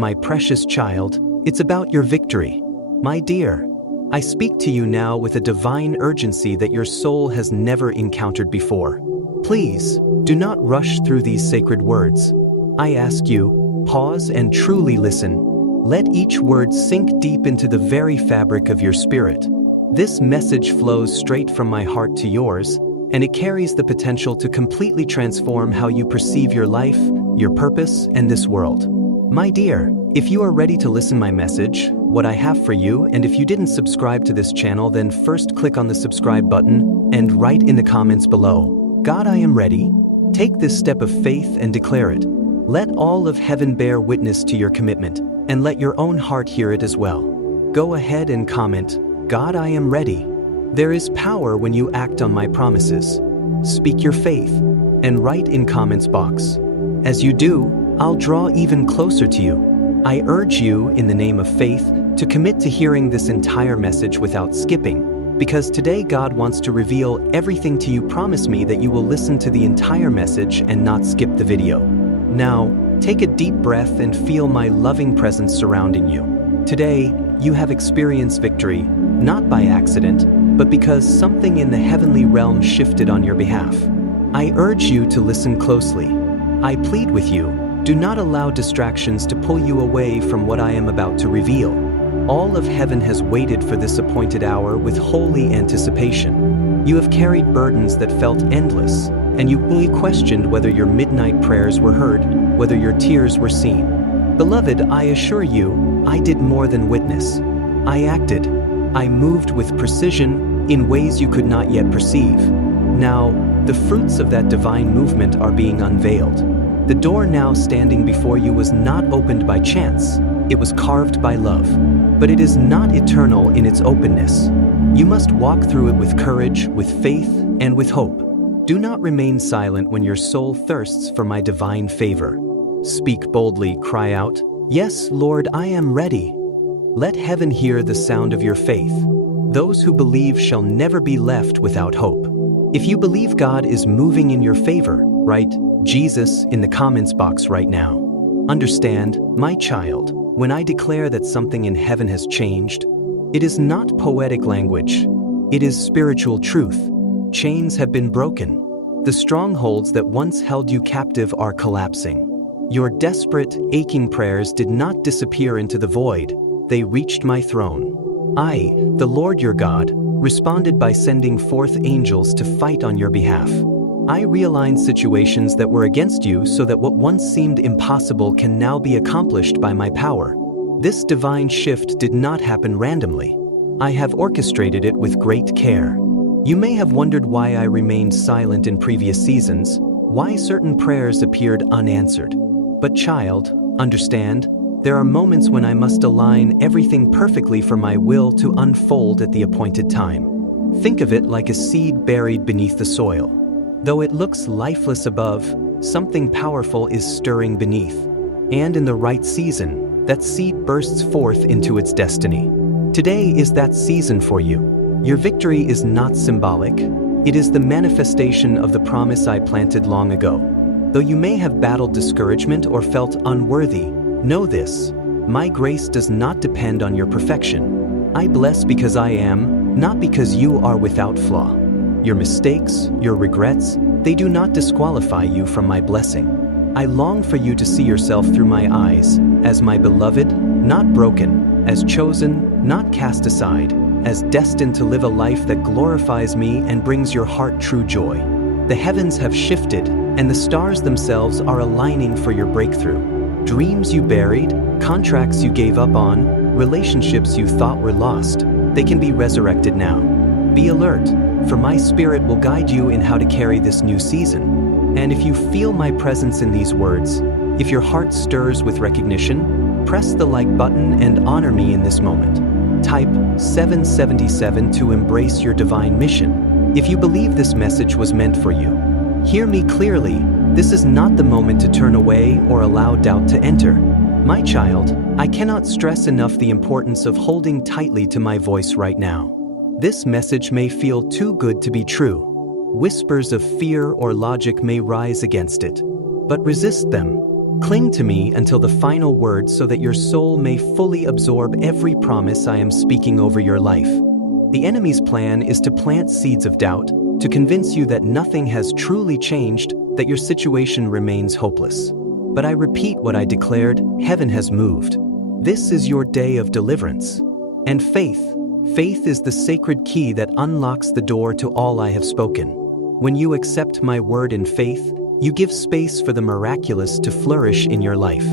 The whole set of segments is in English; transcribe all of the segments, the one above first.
My precious child, it's about your victory. My dear, I speak to you now with a divine urgency that your soul has never encountered before. Please, do not rush through these sacred words. I ask you, pause and truly listen. Let each word sink deep into the very fabric of your spirit. This message flows straight from my heart to yours, and it carries the potential to completely transform how you perceive your life, your purpose, and this world. My dear, if you are ready to listen my message, what I have for you, and if you didn't subscribe to this channel, then first click on the subscribe button and write in the comments below, God, I am ready. Take this step of faith and declare it. Let all of heaven bear witness to your commitment, and let your own heart hear it as well. Go ahead and comment, God, I am ready. There is power when you act on my promises. Speak your faith and write in comments box. As you do, I'll draw even closer to you. I urge you, in the name of faith, to commit to hearing this entire message without skipping, because today God wants to reveal everything to you. Promise me that you will listen to the entire message and not skip the video. Now, take a deep breath and feel my loving presence surrounding you. Today, you have experienced victory, not by accident, but because something in the heavenly realm shifted on your behalf. I urge you to listen closely. I plead with you, do not allow distractions to pull you away from what I am about to reveal. All of heaven has waited for this appointed hour with holy anticipation. You have carried burdens that felt endless, and you really questioned whether your midnight prayers were heard, whether your tears were seen. Beloved, I assure you, I did more than witness. I acted. I moved with precision in ways you could not yet perceive. Now, the fruits of that divine movement are being unveiled. The door now standing before you was not opened by chance. It was carved by love. But it is not eternal in its openness. You must walk through it with courage, with faith, and with hope. Do not remain silent when your soul thirsts for my divine favor. Speak boldly, cry out, Yes, Lord, I am ready. Let heaven hear the sound of your faith. Those who believe shall never be left without hope. If you believe God is moving in your favor, write Jesus in the comments box right now. Understand, my child, when I declare that something in heaven has changed, it is not poetic language. It is spiritual truth. Chains have been broken. The strongholds that once held you captive are collapsing. Your desperate, aching prayers did not disappear into the void. They reached my throne. I, the Lord your God, responded by sending forth angels to fight on your behalf. I realigned situations that were against you so that what once seemed impossible can now be accomplished by my power. This divine shift did not happen randomly. I have orchestrated it with great care. You may have wondered why I remained silent in previous seasons, why certain prayers appeared unanswered. But child, understand, there are moments when I must align everything perfectly for my will to unfold at the appointed time. Think of it like a seed buried beneath the soil. Though it looks lifeless above, something powerful is stirring beneath. And in the right season, that seed bursts forth into its destiny. Today is that season for you. Your victory is not symbolic. It is the manifestation of the promise I planted long ago. Though you may have battled discouragement or felt unworthy, know this, my grace does not depend on your perfection. I bless because I am, not because you are without flaw. Your mistakes, your regrets, they do not disqualify you from my blessing. I long for you to see yourself through my eyes, as my beloved, not broken, as chosen, not cast aside, as destined to live a life that glorifies me and brings your heart true joy. The heavens have shifted, and the stars themselves are aligning for your breakthrough. Dreams you buried, contracts you gave up on, relationships you thought were lost, they can be resurrected now. Be alert, for my spirit will guide you in how to carry this new season. And if you feel my presence in these words, if your heart stirs with recognition, press the like button and honor me in this moment. Type 777 to embrace your divine mission. If you believe this message was meant for you, hear me clearly. This is not the moment to turn away or allow doubt to enter. My child, I cannot stress enough the importance of holding tightly to my voice right now. This message may feel too good to be true. Whispers of fear or logic may rise against it, but resist them. Cling to me until the final word so that your soul may fully absorb every promise I am speaking over your life. The enemy's plan is to plant seeds of doubt, to convince you that nothing has truly changed, that your situation remains hopeless. But I repeat what I declared, heaven has moved. This is your day of deliverance. And faith is the sacred key that unlocks the door to all I have spoken. When you accept my word in faith, you give space for the miraculous to flourish in your life.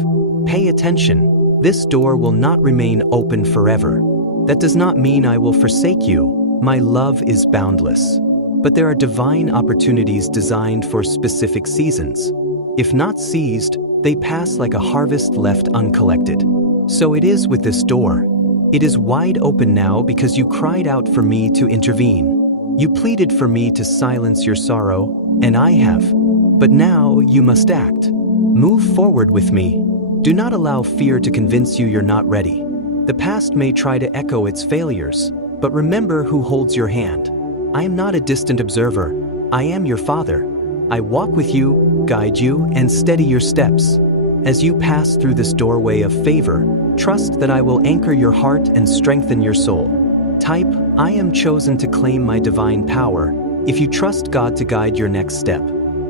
Pay attention, this door will not remain open forever. That does not mean I will forsake you. My love is boundless. But there are divine opportunities designed for specific seasons. If not seized, they pass like a harvest left uncollected. So it is with this door. It is wide open now because you cried out for me to intervene. You pleaded for me to silence your sorrow, and I have. But now you must act. Move forward with me. Do not allow fear to convince you you're not ready. The past may try to echo its failures, but remember who holds your hand. I am not a distant observer. I am your Father. I walk with you, guide you, and steady your steps. As you pass through this doorway of favor, trust that I will anchor your heart and strengthen your soul. Type, I am chosen to claim my divine power, if you trust God to guide your next step.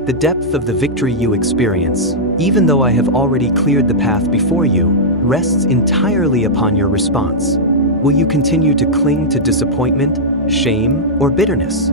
The depth of the victory you experience, even though I have already cleared the path before you, rests entirely upon your response. Will you continue to cling to disappointment, shame, or bitterness?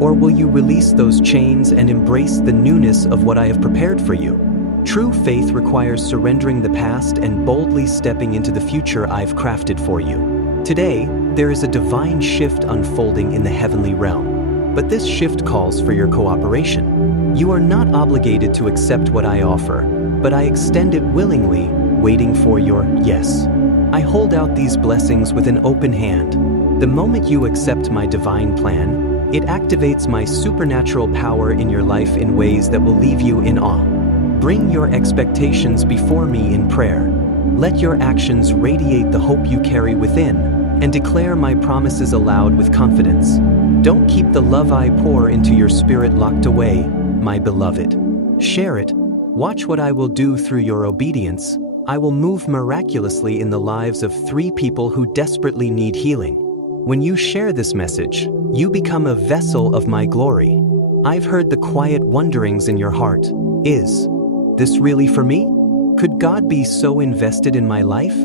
Or will you release those chains and embrace the newness of what I have prepared for you? True faith requires surrendering the past and boldly stepping into the future I've crafted for you. Today, there is a divine shift unfolding in the heavenly realm. But this shift calls for your cooperation. You are not obligated to accept what I offer, but I extend it willingly, waiting for your yes. I hold out these blessings with an open hand. The moment you accept my divine plan, it activates my supernatural power in your life in ways that will leave you in awe. Bring your expectations before me in prayer. Let your actions radiate the hope you carry within, and declare my promises aloud with confidence. Don't keep the love I pour into your spirit locked away, my beloved. Share it. Watch what I will do through your obedience. I will move miraculously in the lives of 3 people who desperately need healing. When you share this message, you become a vessel of my glory. I've heard the quiet wonderings in your heart. Is this really for me? Could God be so invested in my life?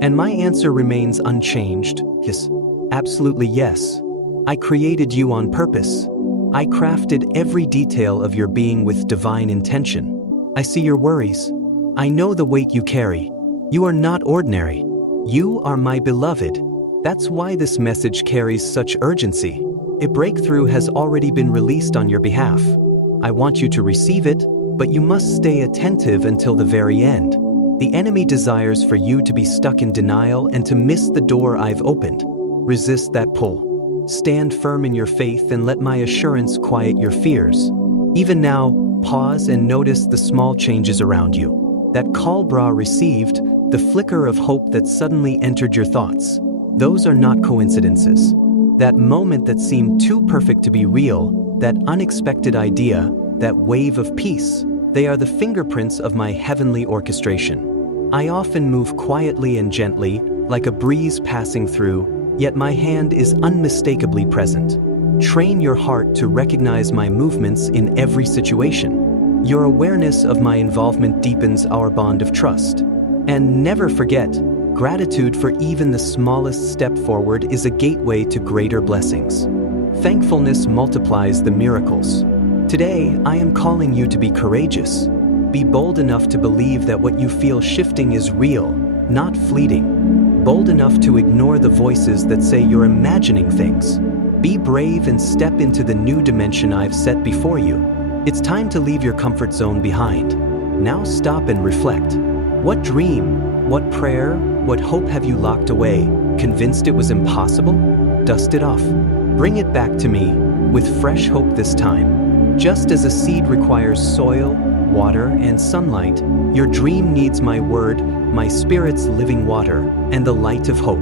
And my answer remains unchanged. Yes, absolutely yes. I created you on purpose. I crafted every detail of your being with divine intention. I see your worries. I know the weight you carry. You are not ordinary. You are my beloved. That's why this message carries such urgency. A breakthrough has already been released on your behalf. I want you to receive it, but you must stay attentive until the very end. The enemy desires for you to be stuck in denial and to miss the door I've opened. Resist that pull. Stand firm in your faith and let my assurance quiet your fears. Even now, pause and notice the small changes around you. That call bra received, the flicker of hope that suddenly entered your thoughts. Those are not coincidences. That moment that seemed too perfect to be real, that unexpected idea, that wave of peace, they are the fingerprints of my heavenly orchestration. I often move quietly and gently, like a breeze passing through, yet my hand is unmistakably present. Train your heart to recognize my movements in every situation. Your awareness of my involvement deepens our bond of trust. And never forget, gratitude for even the smallest step forward is a gateway to greater blessings. Thankfulness multiplies the miracles. Today, I am calling you to be courageous. Be bold enough to believe that what you feel shifting is real, not fleeting. Bold enough to ignore the voices that say you're imagining things. Be brave and step into the new dimension I've set before you. It's time to leave your comfort zone behind. Now stop and reflect. What dream, what prayer, what hope have you locked away, convinced it was impossible? Dust it off. Bring it back to me, with fresh hope this time. Just as a seed requires soil, water, and sunlight, your dream needs my word, my spirit's living water, and the light of hope.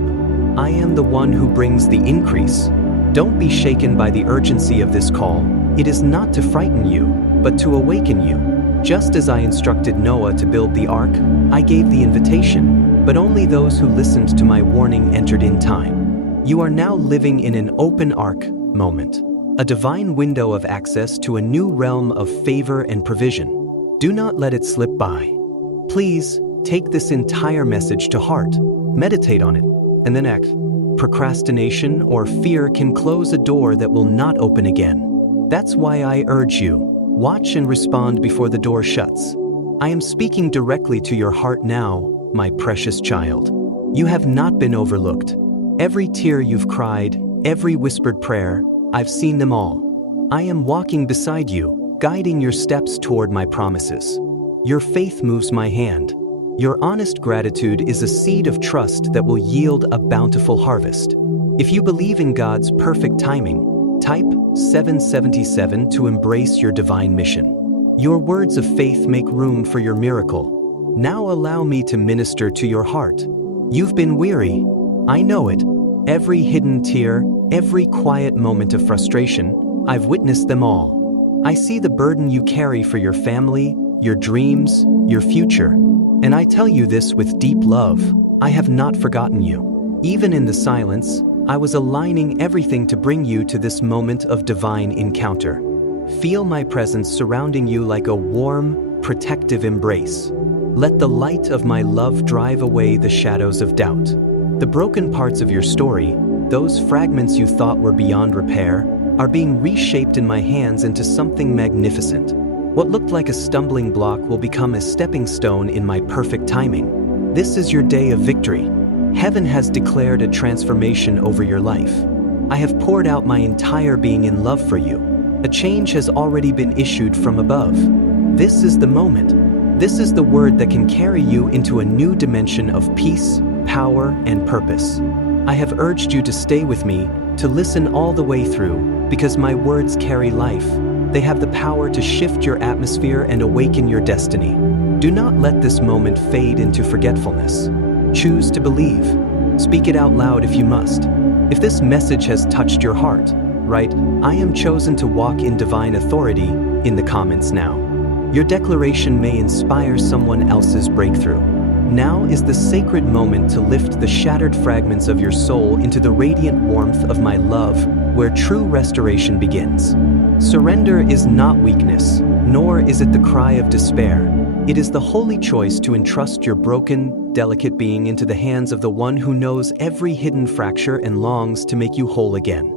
I am the one who brings the increase. Don't be shaken by the urgency of this call. It is not to frighten you, but to awaken you. Just as I instructed Noah to build the ark, I gave the invitation, but only those who listened to my warning entered in time. You are now living in an open ark moment, a divine window of access to a new realm of favor and provision. Do not let it slip by. Please, take this entire message to heart, meditate on it, and then act. Procrastination or fear can close a door that will not open again. That's why I urge you, watch and respond before the door shuts. I am speaking directly to your heart now, my precious child. You have not been overlooked. Every tear you've cried, every whispered prayer, I've seen them all. I am walking beside you, guiding your steps toward my promises. Your faith moves my hand. Your honest gratitude is a seed of trust that will yield a bountiful harvest. If you believe in God's perfect timing, type 777 to embrace your divine mission. Your words of faith make room for your miracle. Now allow me to minister to your heart. You've been weary. I know it. Every hidden tear, every quiet moment of frustration, I've witnessed them all. I see the burden you carry for your family, your dreams, your future. And I tell you this with deep love, I have not forgotten you. Even in the silence, I was aligning everything to bring you to this moment of divine encounter. Feel my presence surrounding you like a warm, protective embrace. Let the light of my love drive away the shadows of doubt. The broken parts of your story, those fragments you thought were beyond repair, are being reshaped in my hands into something magnificent. What looked like a stumbling block will become a stepping stone in my perfect timing. This is your day of victory. Heaven has declared a transformation over your life. I have poured out my entire being in love for you. A change has already been issued from above. This is the moment. This is the word that can carry you into a new dimension of peace, power, and purpose. I have urged you to stay with me, to listen all the way through, because my words carry life. They have the power to shift your atmosphere and awaken your destiny. Do not let this moment fade into forgetfulness. Choose to believe. Speak it out loud if you must. If this message has touched your heart, write, "I am chosen to walk in divine authority," in the comments now. Your declaration may inspire someone else's breakthrough. Now is the sacred moment to lift the shattered fragments of your soul into the radiant warmth of my love, where true restoration begins. Surrender is not weakness, nor is it the cry of despair. It is the holy choice to entrust your broken, delicate being into the hands of the one who knows every hidden fracture and longs to make you whole again.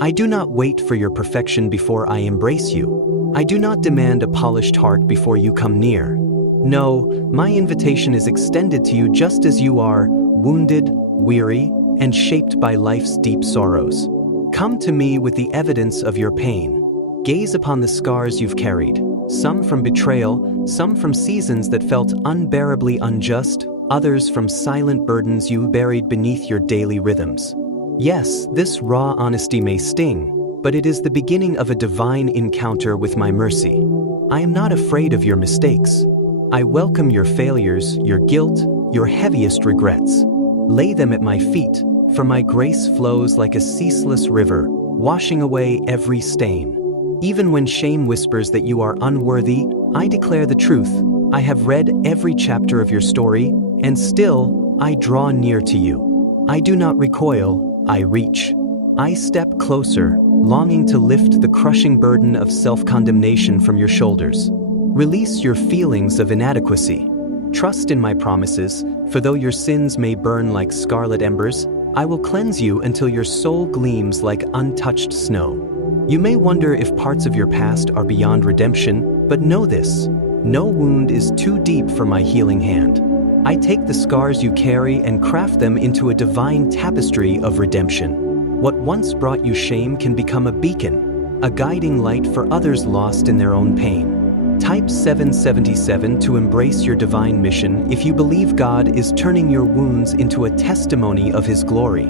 I do not wait for your perfection before I embrace you. I do not demand a polished heart before you come near. No, my invitation is extended to you just as you are, wounded, weary, and shaped by life's deep sorrows. Come to me with the evidence of your pain. Gaze upon the scars you've carried, some from betrayal, some from seasons that felt unbearably unjust, others from silent burdens you buried beneath your daily rhythms. Yes, this raw honesty may sting, but it is the beginning of a divine encounter with my mercy. I am not afraid of your mistakes. I welcome your failures, your guilt, your heaviest regrets. Lay them at my feet, for my grace flows like a ceaseless river, washing away every stain. Even when shame whispers that you are unworthy, I declare the truth. I have read every chapter of your story, and still, I draw near to you. I do not recoil, I reach. I step closer, longing to lift the crushing burden of self-condemnation from your shoulders. Release your feelings of inadequacy. Trust in my promises, for though your sins may burn like scarlet embers, I will cleanse you until your soul gleams like untouched snow. You may wonder if parts of your past are beyond redemption, but know this: no wound is too deep for my healing hand. I take the scars you carry and craft them into a divine tapestry of redemption. What once brought you shame can become a beacon, a guiding light for others lost in their own pain. Type 777 to embrace your divine mission if you believe God is turning your wounds into a testimony of His glory.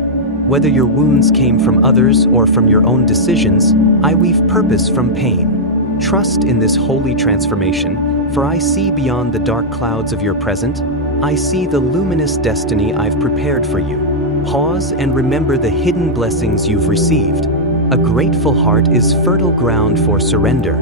Whether your wounds came from others or from your own decisions, I weave purpose from pain. Trust in this holy transformation, for I see beyond the dark clouds of your present. I see the luminous destiny I've prepared for you. Pause and remember the hidden blessings you've received. A grateful heart is fertile ground for surrender.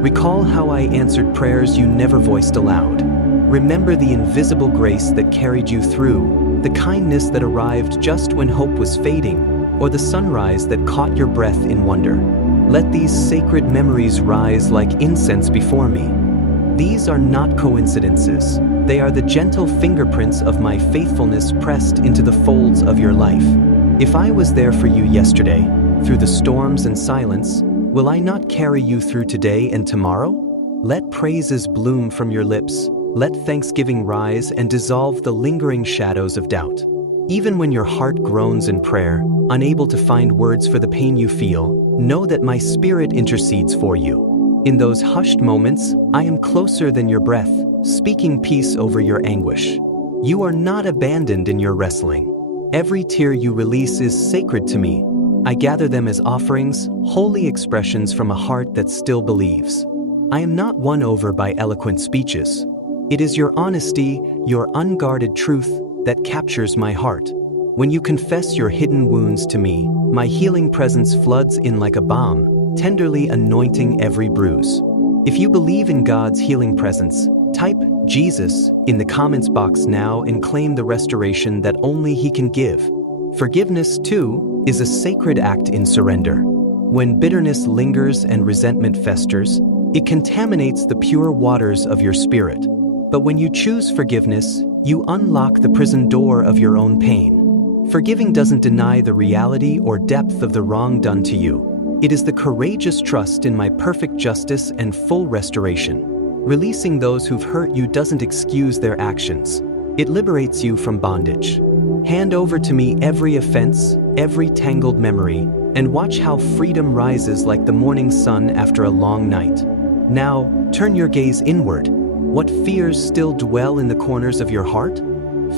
Recall how I answered prayers you never voiced aloud. Remember the invisible grace that carried you through, the kindness that arrived just when hope was fading, or the sunrise that caught your breath in wonder. Let these sacred memories rise like incense before me. These are not coincidences. They are the gentle fingerprints of my faithfulness pressed into the folds of your life. If I was there for you yesterday, through the storms and silence, will I not carry you through today and tomorrow? Let praises bloom from your lips. Let thanksgiving rise and dissolve the lingering shadows of doubt. Even when your heart groans in prayer, unable to find words for the pain you feel, know that my spirit intercedes for you. In those hushed moments, I am closer than your breath, speaking peace over your anguish. You are not abandoned in your wrestling. Every tear you release is sacred to me. I gather them as offerings, holy expressions from a heart that still believes. I am not won over by eloquent speeches. It is your honesty, your unguarded truth, that captures my heart. When you confess your hidden wounds to me, my healing presence floods in like a balm, tenderly anointing every bruise. If you believe in God's healing presence, type Jesus in the comments box now and claim the restoration that only He can give. Forgiveness, too, is a sacred act in surrender. When bitterness lingers and resentment festers, it contaminates the pure waters of your spirit. But when you choose forgiveness, you unlock the prison door of your own pain. Forgiving doesn't deny the reality or depth of the wrong done to you. It is the courageous trust in my perfect justice and full restoration. Releasing those who've hurt you doesn't excuse their actions. It liberates you from bondage. Hand over to me every offense, every tangled memory, and watch how freedom rises like the morning sun after a long night. Now, turn your gaze inward. What fears still dwell in the corners of your heart?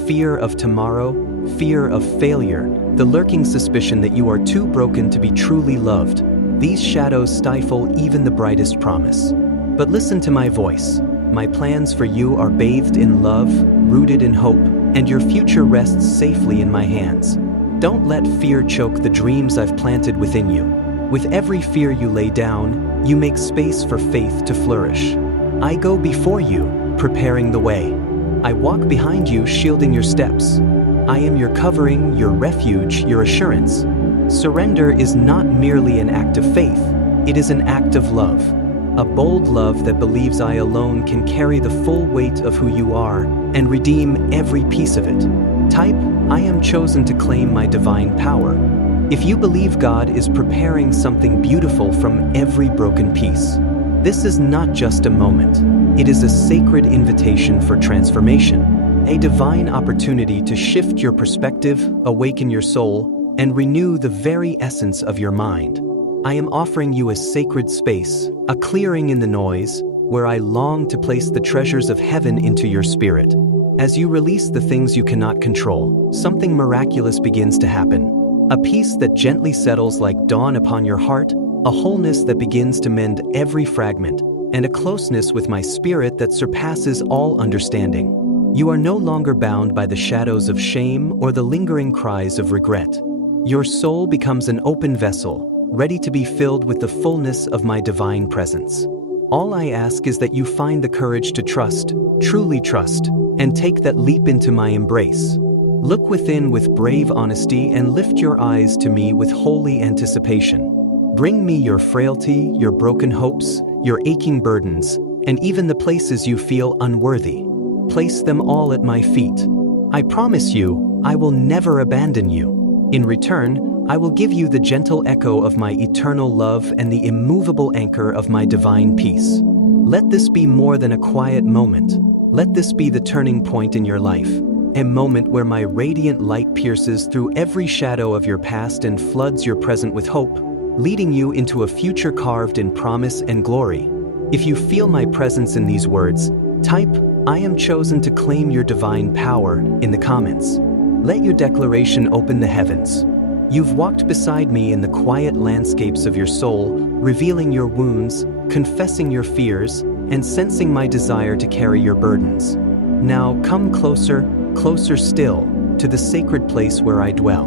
Fear of tomorrow, fear of failure, the lurking suspicion that you are too broken to be truly loved. These shadows stifle even the brightest promise. But listen to my voice. My plans for you are bathed in love, rooted in hope, and your future rests safely in my hands. Don't let fear choke the dreams I've planted within you. With every fear you lay down, you make space for faith to flourish. I go before you, preparing the way. I walk behind you, shielding your steps. I am your covering, your refuge, your assurance. Surrender is not merely an act of faith, it is an act of love. A bold love that believes I alone can carry the full weight of who you are and redeem every piece of it. Type, I am chosen to claim my divine power. If you believe God is preparing something beautiful from every broken piece, this is not just a moment. It is a sacred invitation for transformation, a divine opportunity to shift your perspective, awaken your soul, and renew the very essence of your mind. I am offering you a sacred space, a clearing in the noise, where I long to place the treasures of heaven into your spirit. As you release the things you cannot control, something miraculous begins to happen. A peace that gently settles like dawn upon your heart, a wholeness that begins to mend every fragment, and a closeness with my spirit that surpasses all understanding. You are no longer bound by the shadows of shame or the lingering cries of regret. Your soul becomes an open vessel, ready to be filled with the fullness of my divine presence. All I ask is that you find the courage to trust, truly trust, and take that leap into my embrace. Look within with brave honesty and lift your eyes to me with holy anticipation. Bring me your frailty, your broken hopes, your aching burdens, and even the places you feel unworthy. Place them all at my feet. I promise you, I will never abandon you. In return, I will give you the gentle echo of my eternal love and the immovable anchor of my divine peace. Let this be more than a quiet moment. Let this be the turning point in your life, a moment where my radiant light pierces through every shadow of your past and floods your present with hope, leading you into a future carved in promise and glory. If you feel my presence in these words, type, I am chosen to claim your divine power in the comments. Let your declaration open the heavens. You've walked beside me in the quiet landscapes of your soul, revealing your wounds, confessing your fears, and sensing my desire to carry your burdens. Now come closer, closer still, to the sacred place where I dwell.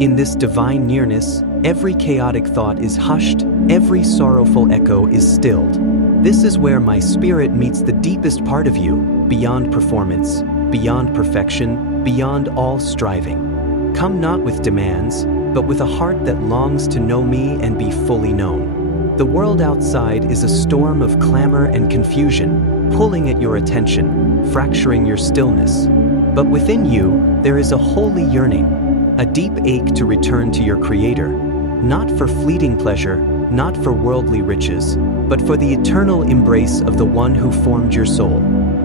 In this divine nearness, every chaotic thought is hushed, every sorrowful echo is stilled. This is where my spirit meets the deepest part of you, beyond performance, beyond perfection, beyond all striving. Come not with demands, but with a heart that longs to know me and be fully known. The world outside is a storm of clamor and confusion, pulling at your attention, fracturing your stillness. But within you, there is a holy yearning, a deep ache to return to your Creator, not for fleeting pleasure, not for worldly riches, but for the eternal embrace of the one who formed your soul.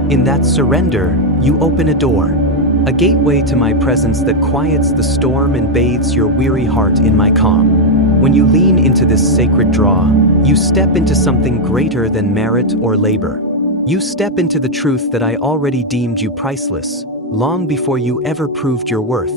In that surrender, you open a door, a gateway to my presence that quiets the storm and bathes your weary heart in my calm. When you lean into this sacred draw, you step into something greater than merit or labor. You step into the truth that I already deemed you priceless, long before you ever proved your worth.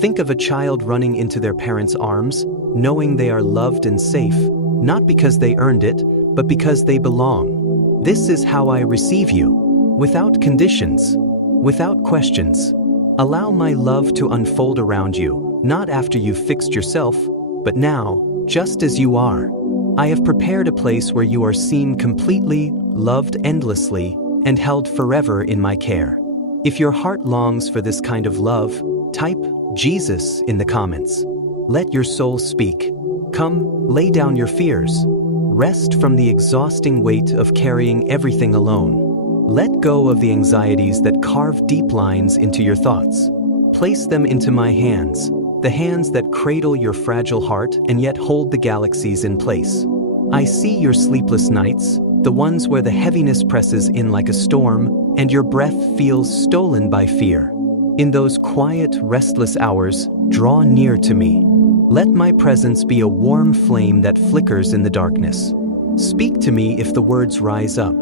Think of a child running into their parents' arms, knowing they are loved and safe, not because they earned it, but because they belong. This is how I receive you, without conditions, without questions. Allow my love to unfold around you, not after you've fixed yourself, but now, just as you are. I have prepared a place where you are seen completely, loved endlessly, and held forever in my care. If your heart longs for this kind of love, type Jesus in the comments. Let your soul speak. Come, lay down your fears. Rest from the exhausting weight of carrying everything alone. Let go of the anxieties that carve deep lines into your thoughts. Place them into my hands, the hands that cradle your fragile heart and yet hold the galaxies in place. I see your sleepless nights, the ones where the heaviness presses in like a storm, and your breath feels stolen by fear. In those quiet, restless hours, draw near to me. Let my presence be a warm flame that flickers in the darkness. Speak to me if the words rise up,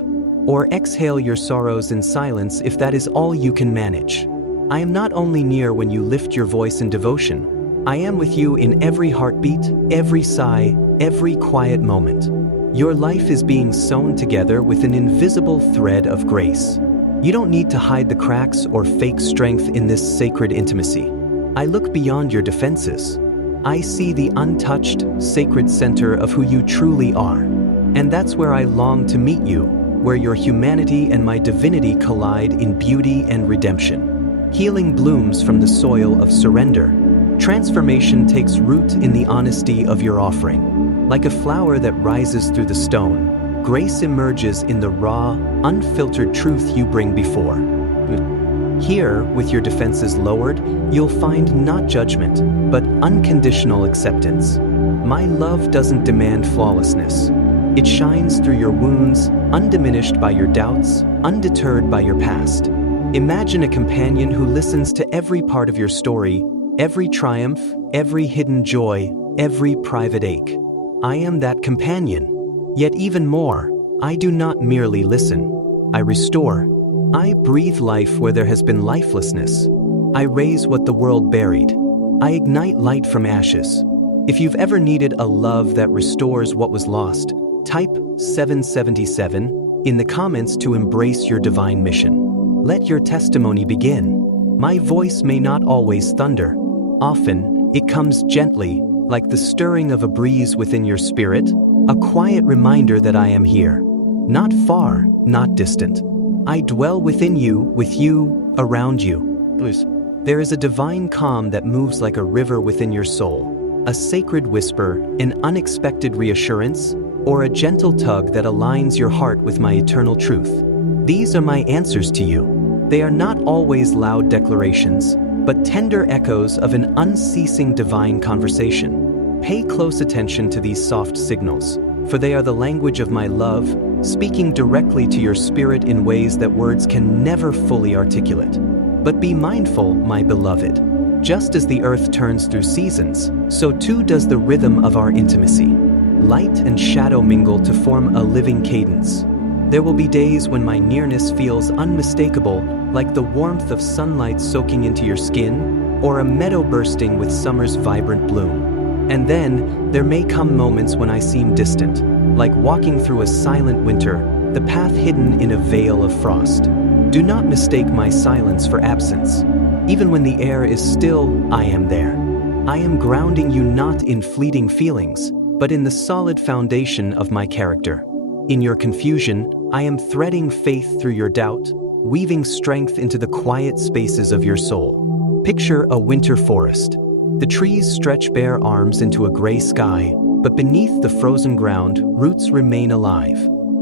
or exhale your sorrows in silence if that is all you can manage. I am not only near when you lift your voice in devotion, I am with you in every heartbeat, every sigh, every quiet moment. Your life is being sewn together with an invisible thread of grace. You don't need to hide the cracks or fake strength in this sacred intimacy. I look beyond your defenses. I see the untouched, sacred center of who you truly are. And that's where I long to meet you, where your humanity and my divinity collide in beauty and redemption. Healing blooms from the soil of surrender. Transformation takes root in the honesty of your offering. Like a flower that rises through the stone, grace emerges in the raw, unfiltered truth you bring before. Here, with your defenses lowered, you'll find not judgment, but unconditional acceptance. My love doesn't demand flawlessness. It shines through your wounds, undiminished by your doubts, undeterred by your past. Imagine a companion who listens to every part of your story, every triumph, every hidden joy, every private ache. I am that companion. Yet even more, I do not merely listen. I restore. I breathe life where there has been lifelessness. I raise what the world buried. I ignite light from ashes. If you've ever needed a love that restores what was lost, type 777 in the comments to embrace your divine mission. Let your testimony begin. My voice may not always thunder. Often, it comes gently, like the stirring of a breeze within your spirit, a quiet reminder that I am here. Not far, not distant. I dwell within you, with you, around you. There is a divine calm that moves like a river within your soul, a sacred whisper, an unexpected reassurance, or a gentle tug that aligns your heart with my eternal truth. These are my answers to you. They are not always loud declarations, but tender echoes of an unceasing divine conversation. Pay close attention to these soft signals, for they are the language of my love, speaking directly to your spirit in ways that words can never fully articulate. But be mindful, my beloved. Just as the earth turns through seasons, so too does the rhythm of our intimacy. Light and shadow mingle to form a living cadence. There will be days when my nearness feels unmistakable, like the warmth of sunlight soaking into your skin, or a meadow bursting with summer's vibrant bloom. And then, there may come moments when I seem distant, like walking through a silent winter, the path hidden in a veil of frost. Do not mistake my silence for absence. Even when the air is still, I am there. I am grounding you not in fleeting feelings, but in the solid foundation of my character. In your confusion, I am threading faith through your doubt, weaving strength into the quiet spaces of your soul. Picture a winter forest. The trees stretch bare arms into a gray sky, but beneath the frozen ground, roots remain alive.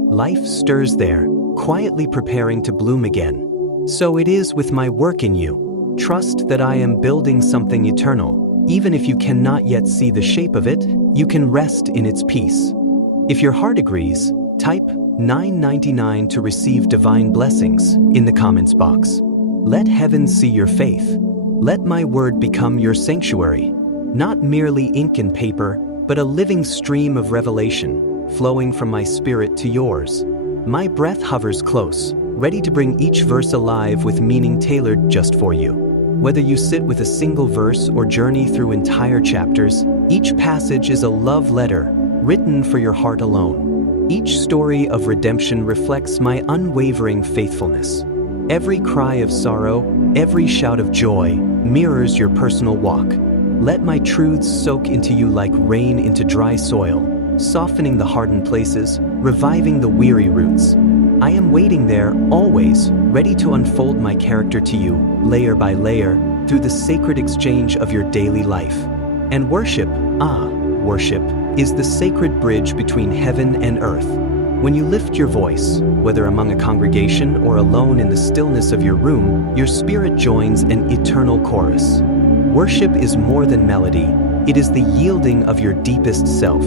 Life stirs there, quietly preparing to bloom again. So it is with my work in you. Trust that I am building something eternal. Even if you cannot yet see the shape of it, you can rest in its peace. If your heart agrees, type 999 to receive divine blessings in the comments box. Let heaven see your faith. Let my word become your sanctuary. Not merely ink and paper, but a living stream of revelation, flowing from my spirit to yours. My breath hovers close, ready to bring each verse alive with meaning tailored just for you. Whether you sit with a single verse or journey through entire chapters, each passage is a love letter written for your heart alone. Each story of redemption reflects my unwavering faithfulness. Every cry of sorrow, every shout of joy, mirrors your personal walk. Let my truths soak into you like rain into dry soil, softening the hardened places, reviving the weary roots. I am waiting there, always, ready to unfold my character to you, layer by layer, through the sacred exchange of your daily life. And worship, worship, is the sacred bridge between heaven and earth. When you lift your voice, whether among a congregation or alone in the stillness of your room, your spirit joins an eternal chorus. Worship is more than melody, it is the yielding of your deepest self.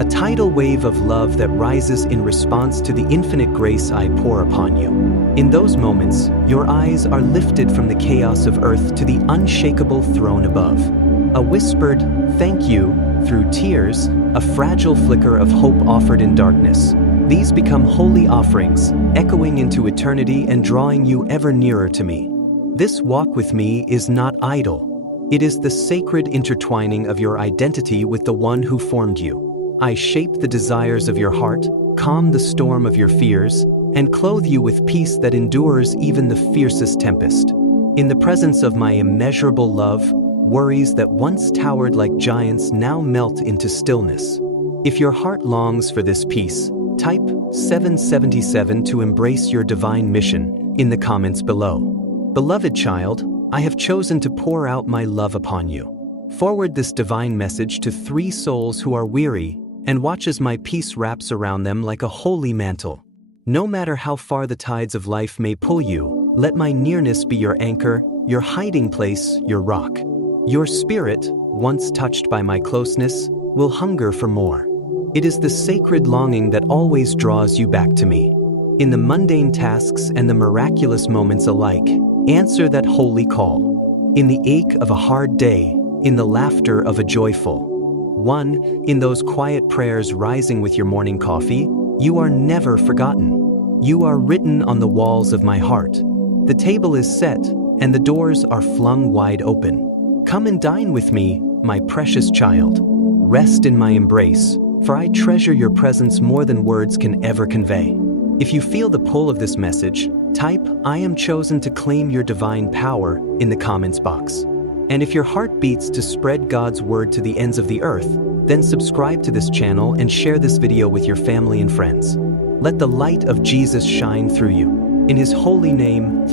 A tidal wave of love that rises in response to the infinite grace I pour upon you. In those moments, your eyes are lifted from the chaos of earth to the unshakable throne above. A whispered, "Thank you," through tears, a fragile flicker of hope offered in darkness. These become holy offerings, echoing into eternity and drawing you ever nearer to me. This walk with me is not idle. It is the sacred intertwining of your identity with the one who formed you. I shape the desires of your heart, calm the storm of your fears, and clothe you with peace that endures even the fiercest tempest. In the presence of my immeasurable love, worries that once towered like giants now melt into stillness. If your heart longs for this peace, type 777 to embrace your divine mission in the comments below. Beloved child, I have chosen to pour out my love upon you. Forward this divine message to 3 souls who are weary, and watch as my peace wraps around them like a holy mantle. No matter how far the tides of life may pull you, let my nearness be your anchor, your hiding place, your rock. Your spirit, once touched by my closeness, will hunger for more. It is the sacred longing that always draws you back to me. In the mundane tasks and the miraculous moments alike, answer that holy call. In the ache of a hard day, in the laughter of a joyful one, in those quiet prayers rising with your morning coffee, you are never forgotten. You are written on the walls of my heart. The table is set, and the doors are flung wide open. Come and dine with me, my precious child. Rest in my embrace, for I treasure your presence more than words can ever convey. If you feel the pull of this message, type "I am chosen to claim your divine power" in the comments box. And if your heart beats to spread God's word to the ends of the earth, then subscribe to this channel and share this video with your family and friends. Let the light of Jesus shine through you. In his holy name,